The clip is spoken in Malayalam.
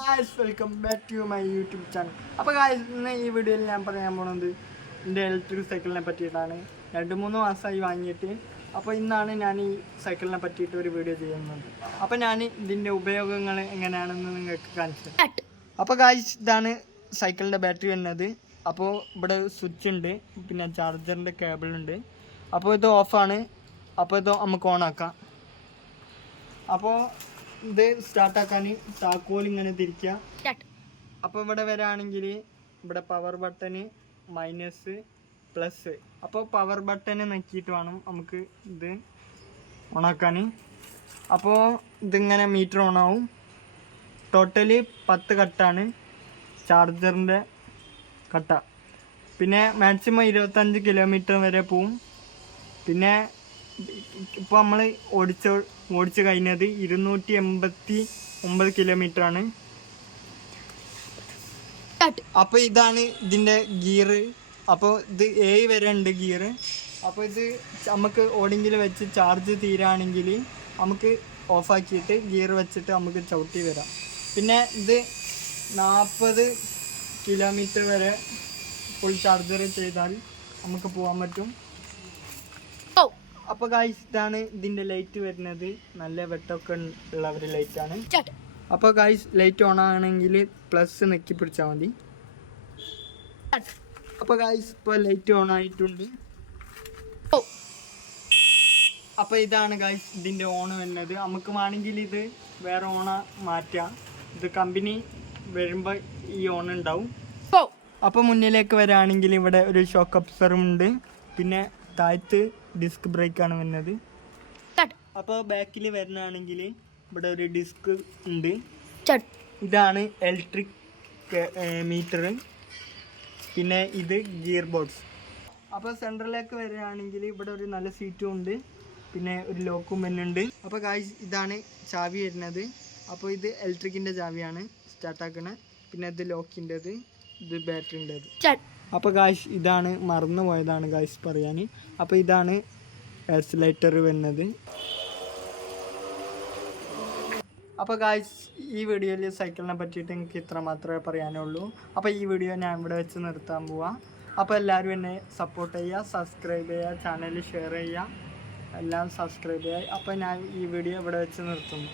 Guys welcome back to my YouTube channel. അപ്പോൾ ഗായ്സ് ഇന്ന് ഈ വീഡിയോയിൽ ഞാൻ പറയാൻ പോകുന്നത് എൻ്റെ ഇലക്ട്രിക് സൈക്കിളിനെ പറ്റിയിട്ടാണ്. 2-3 മാസമായി വാങ്ങിയിട്ട്. അപ്പോൾ ഇന്നാണ് ഞാൻ ഈ സൈക്കിളിനെ പറ്റിയിട്ട് ഒരു വീഡിയോ ചെയ്യുന്നത്. അപ്പോൾ ഞാൻ ഇതിൻ്റെ ഉപയോഗങ്ങൾ എങ്ങനെയാണെന്ന് നിങ്ങൾക്ക് കാണിച്ചു. അപ്പോൾ ഗായ്സ് ഇതാണ് സൈക്കിളിൻ്റെ ബാറ്ററി വരുന്നത്. അപ്പോൾ ഇവിടെ സ്വിച്ച് ഉണ്ട്, പിന്നെ ചാർജറിൻ്റെ കേബിൾ ഉണ്ട്. അപ്പോൾ ഇത് ഓഫാണ്. അപ്പോൾ ഇത് നമുക്ക് ഓണാക്കാം. അപ്പോൾ ഇത് സ്റ്റാർട്ടാക്കാൻ താക്കോൽ ഇങ്ങനെ തിരിക്കുക. അപ്പോൾ ഇവിടെ വരാണെങ്കിൽ ഇവിടെ പവർ ബട്ടന് മൈനസ് പ്ലസ്. അപ്പോൾ പവർ ബട്ടന് നോക്കിയിട്ട് വേണം നമുക്ക് ഇത് ഓണാക്കാൻ. അപ്പോൾ ഇതിങ്ങനെ മീറ്റർ ഓണാവും. ടോട്ടല് 10 കട്ടാണ് ചാർജറിൻ്റെ കട്ട. പിന്നെ മാക്സിമം 25 കിലോമീറ്റർ വരെ പോവും. പിന്നെ ഇപ്പോൾ നമ്മൾ ഓടിച്ച് കഴിഞ്ഞത് 289 കിലോമീറ്റർ ആണ്. അപ്പോൾ ഇതാണ് ഇതിൻ്റെ ഗിയർ. അപ്പോൾ ഇത് 7 വരെ ഉണ്ട് ഗിയർ. അപ്പോൾ ഇത് നമുക്ക് ഓടെങ്കിൽ വെച്ച് ചാർജ് തീരാണെങ്കിൽ നമുക്ക് ഓഫാക്കിയിട്ട് ഗിയർ വെച്ചിട്ട് നമുക്ക് ചവിട്ടി വരാം. പിന്നെ ഇത് 40 കിലോമീറ്റർ വരെ ഫുൾ ചാർജർ ചെയ്താൽ നമുക്ക് പോകാൻ പറ്റും. അപ്പോൾ ഗായ്സ് ഇതാണ് ഇതിൻ്റെ ലൈറ്റ് വരുന്നത്. നല്ല വെട്ടമൊക്കെ ഉള്ള ഒരു ലൈറ്റാണ്. അപ്പോൾ ഗായ്സ് ലൈറ്റ് ഓൺ ആണെങ്കിൽ പ്ലസ് നെക്കി പിടിച്ചാൽ മതി. അപ്പോൾ ഗായ്സ് ഇപ്പോൾ ലൈറ്റ് ഓൺ ആയിട്ടുണ്ട്. അപ്പോൾ ഇതാണ് ഗായ്സ് ഇതിൻ്റെ ഓൺ വരുന്നത്. നമുക്ക് വേണമെങ്കിൽ ഇത് വേറെ ഓണ മാറ്റാം. ഇത് കമ്പനി വരുമ്പോൾ ഈ ഓൺ ഉണ്ടാവും. അപ്പോൾ മുന്നിലേക്ക് വരാണെങ്കിൽ ഇവിടെ ഒരു ഷോക്ക് അബ്സർവർ ഉണ്ട്. പിന്നെ താഴത്ത് ഡിസ്ക് ബ്രേക്കാണ് വരുന്നത്. അപ്പോൾ ബാക്കിൽ വരുന്നതാണെങ്കിൽ ഇവിടെ ഒരു ഡിസ്ക് ഉണ്ട്. ഇതാണ് ഇലക്ട്രിക് മീറ്റർ. പിന്നെ ഇത് ഗിയർ ബോക്സ്. അപ്പോൾ സെൻട്രലിലേക്ക് വരികയാണെങ്കിൽ ഇവിടെ ഒരു നല്ല സീറ്റും ഉണ്ട്. പിന്നെ ഒരു ലോക്കും വരുന്നുണ്ട്. അപ്പോൾ ഗായ്സ് ഇതാണ് ചാവി വരുന്നത്. അപ്പോൾ ഇത് ഇലക്ട്രിക്കിൻ്റെ ചാവിയാണ് സ്റ്റാർട്ടാക്കണത്. പിന്നെ ഇത് ലോക്കിൻ്റെത്, ഇത് ബാറ്ററിൻ്റെത്. അപ്പോൾ ഗായ്സ് ഇതാണ് മറന്നു പോയതാണ് ഗായ്സ് പറയാൻ. അപ്പോൾ ഇതാണ് ആക്സിലേറ്റർ വരുന്നത്. അപ്പോൾ ഗായ്സ് ഈ വീഡിയോയിൽ സൈക്കിളിനെ പറ്റിയിട്ട് എനിക്ക് ഇത്ര മാത്രമേ പറയാനുള്ളൂ. അപ്പോൾ ഈ വീഡിയോ ഞാൻ ഇവിടെ വെച്ച് നിർത്താൻ പോവാം. അപ്പോൾ എല്ലാവരും എന്നെ സപ്പോർട്ട് ചെയ്യുക, സബ്സ്ക്രൈബ് ചെയ്യുക, ചാനൽ ഷെയർ ചെയ്യുക, എല്ലാം സബ്സ്ക്രൈബ് ചെയ്യുക. അപ്പോൾ ഞാൻ ഈ വീഡിയോ ഇവിടെ വെച്ച് നിർത്തുന്നു.